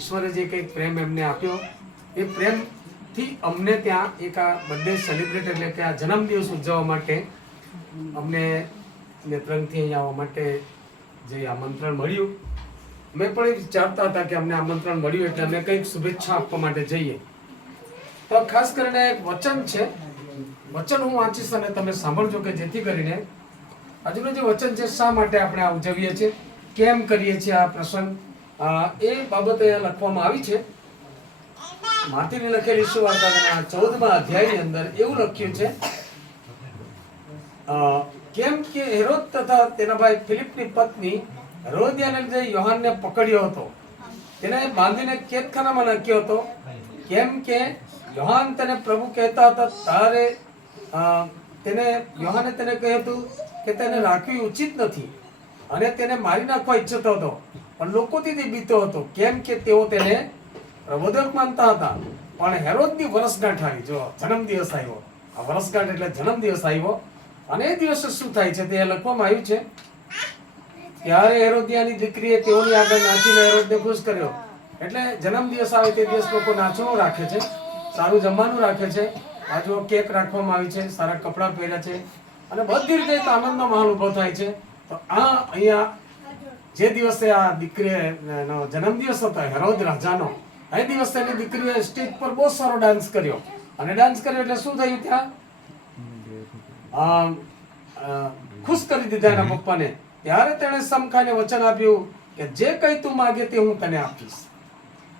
ઈશ્વરે જે કંઈક પ્રેમ એમને આપ્યો એ પ્રેમથી અમને ત્યાં એક આ બર્થડે સેલિબ્રેટ એટલે કે આ જન્મદિવસ ઉજવવા માટે અમને નેત્રંગથી અહીંયા આવવા માટે જે આમંત્રણ મળ્યું, મેં પણ એ વિચારતા હતા કે અમને આમંત્રણ મળ્યું એટલે અમે કંઈક શુભેચ્છા આપવા માટે જઈએ. તો ખાસ કરીને એક વચન છે, વચન હું વાંચીશ અને તમે સાંભળજો કે જેથી કરીને આજનું જે વચન છે શા માટે આપણે આ ઉજવીએ છીએ, કેમ કરીએ છીએ આ પ્રસંગ, એ બાબતે લખવામાં આવી છે. માથીની લખેલી સુવાર્તાના 14મા અધ્યાયની અંદર એવું લખ્યું છે, કેમ કે હેરોદ તથા તેના ભાઈ ફિલિપની પત્ની હેરોદિયાને લીધે યોહાનને પકડ્યો હતો, તેને બાંધીને કેદખાનામાં નાખ્યો હતો, કેમ કે યોહાન તેને પ્રભુ કહેતા હતા. તારે યોહાને તેને કહ્યું હતું કે તેને રાખવી ઉચિત નથી અને તેને મારી નાખવા ઈચ્છતો હતો, પણ લોકોથી તે બીતો હતો, કેમ કે તેઓ તેને પ્રબોધક માનતા હતા. પણ હેરોદની વર્ષગાંઠ આવી, જો જન્મદિવસ આવ્યો, આ વર્ષગાંઠ એટલે જન્મદિવસ આવ્યો, અને એ દિવસે શું થાય છે તે લખવામાં આવ્યું છે. ત્યારે હેરોદિયાની દીકરીએ તેઓની આગળ નાચીને હેરોદને ખુશ કર્યો. એટલે જન્મદિવસ આવે તે દિવસ લોકો નાચવાનું રાખે છે, સારું જમવાનું રાખે છે, આજુ કેક રાખવામાં આવી છે, સારા કપડાં પહેર્યા છે અને બધી રીતે એક આનંદનો માહોલ ઉભો થાય છે. તો આ અહીંયા જે દિવસે આ દીકરીનો જન્મદિવસ હતો હેરોદ રાજાનો, એ દિવસે એની દીકરીએ સ્ટેજ પર બહુ સારો ડાન્સ કર્યો, અને ડાન્સ કર્યો એટલે શું થયું, ત્યાં ખુશ કરી દીધા એના પપ્પાને. ત્યારે તેણે સમખાને વચન આપ્યું કે જે કંઈ તું માગે તે હું તને આપીશ.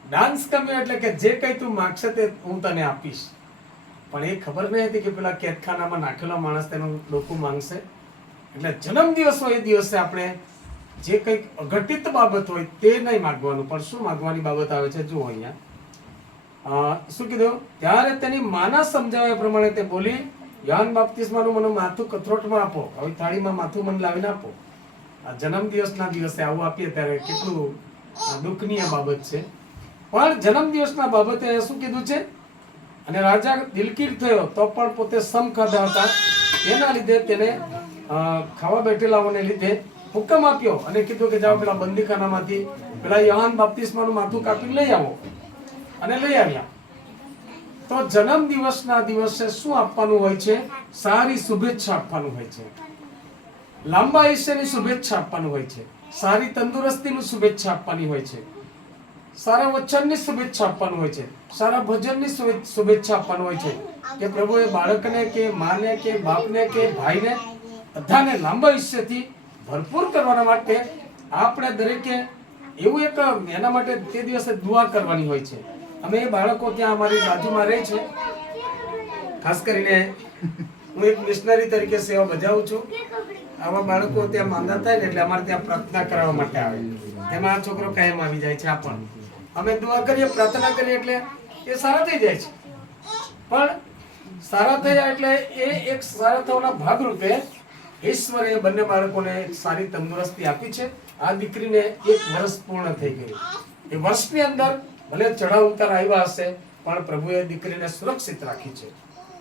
ડાન્સ ગમ્યો એટલે કે જે કંઈ તું માગશે તે હું તને આપીશ. પણ એ ખબર નહીં હતી કે પેલા કેદખાનામાં નાખેલો માણસ તેનું ડોકું માંગશે. એટલે જન્મદિવસ હોય એ દિવસે આપણે જે કંઈક અઘટિત બાબત હોય તે નહીં માગવાનું, પણ શું માગવાની બાબત આવે છે જુઓ અહીંયા. શું કીધું, ત્યારે તેની માના સમજાવ્યા પ્રમાણે તે બોલી, યોહાન બાપ્તિસ્માનું મને માથું કથરોટમાં આપો, હવે થાળીમાં માથું મને લાવીને આપો. આ જન્મદિવસના દિવસે આવું આપીએ ત્યારે કેટલું દુઃખની બાબત છે. પણ જન્મદિવસના બાબતે શું કીધું છે, અને રાજા દિલગીર થયો તો પણ પોતે સમ ખાધા હતા, તેના લીધે તેને ખાવા બેઠેલાઓને લીધે હુકમ આપ્યો અને કીધું કે જાઓ પેલા બંદીખાનામાંથી પેલા યોહાન બાપ્તિસ્માનું માથું કાપી લઈ આવો, અને લઈ આવ્યા. તો જન્મદિવસના દિવસે શું આપવાનું હોય છે, સારી શુભેચ્છા આપવાનું હોય છે, લાંબા આયુષ્યની શુભેચ્છા આપવાનું હોય છે, સારી તંદુરસ્તીની શુભેચ્છા આપવાની હોય છે, સારા વચનની શુભેચ્છા આપવાનું હોય છે, સારા ભજનની શુભેચ્છા આપવાનું હોય છે, કે પ્રભુએ બાળકને કે માને કે બાપને કે ભાઈને બધાને લાંબા આયુષ્યથી ભરપૂર કરવાના માટે આપણે દરેકે એવું એક એના માટે તે દિવસે દુઆ કરવાની હોય છે. અમે એ બાળકો ત્યાં અમારી બાજુમાં રહે છે, ખાસ કરીને હું એક મિશનરી તરીકે સેવા બજાવું છું. આવા બાળકો ત્યાં માંદા થાય ને એટલે અમારે ત્યાં પ્રાર્થના કરવા માટે આવે, એમાં આ છોકરો કાયમ આવી જાય છે. આ પણ અમે દુઆ કરીએ, પ્રાર્થના કરીએ એટલે એ સારા થઈ જાય છે. પણ સારા થયા એટલે એ એક સારા થવાના ભાગરૂપે ઈશ્વરે બંને બાળકોને સારી તંદુરસ્તી આપી છે. આ દીકરીને 1 વર્ષ પૂર્ણ થઈ ગયું. એ વર્ષની અંદર ભલે ચઢાવ ઉતાર આવ્યા હશે, પણ પ્રભુએ દીકરીને સુરક્ષિત રાખી છે.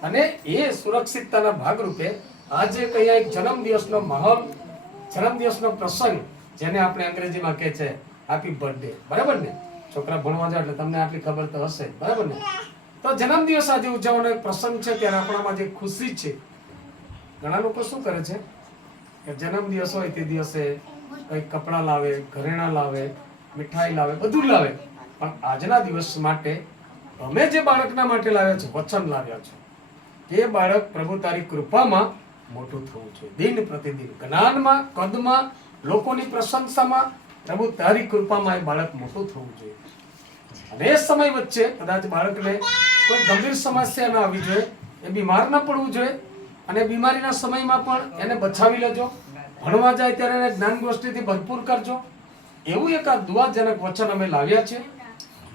અને એ સુરક્ષિતતાના ભાગરૂપે આજે કયા એક જન્મદિવસનો માહોલ, જન્મદિવસનો પ્રસંગ, જેને આપણે અંગ્રેજીમાં કહે છે હેપી બર્થડે, બરાબર ને? છોકરા ભણવા જાય એટલે તમને આટલી ખબર તો હશે, બરાબર ને? તો જન્મદિવસ આજે ઉજવવાનો એક પ્રસંગ છે, ત્યારે આપણામાં જે ખુશી છે. ઘણા લોકો શું કરે છે કે જન્મદિવસ હોય તે દિવસે કંઈક કપડાં લાવે, ઘરેણાં લાવે, મીઠાઈ લાવે, બધું લાવે. પણ આજના દિવસ માટે તમે જે બાળકના માટે લાવ્યા છો, વચન લાવ્યા છો, એ બાળક પ્રભુ તારી કૃપામાં મોટું થવું જોઈએ. દિન પ્રતિદિન જ્ઞાનમાં, કદમાં, લોકોની પ્રશંસામાં પ્રભુ તારી કૃપામાં એ બાળક મોટું થવું જોઈએ. અને એ સમય વચ્ચે કદાચ બાળકને કોઈ ગંભીર સમસ્યા ના આવી જોઈએ, એ બીમાર ના પડવું જોઈએ, અને બીમારીના સમયમાં પણ એને બચાવી લેજો. ભણવા જાય ત્યારે એને જ્ઞાન ગોષ્ઠીથી ભરપૂર કરજો. એવું એક આ દુઆજનક વચન અમે લાવ્યા છે,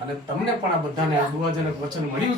અને તમને પણ આ બધાને આ દુઆજનક વચન મળ્યું.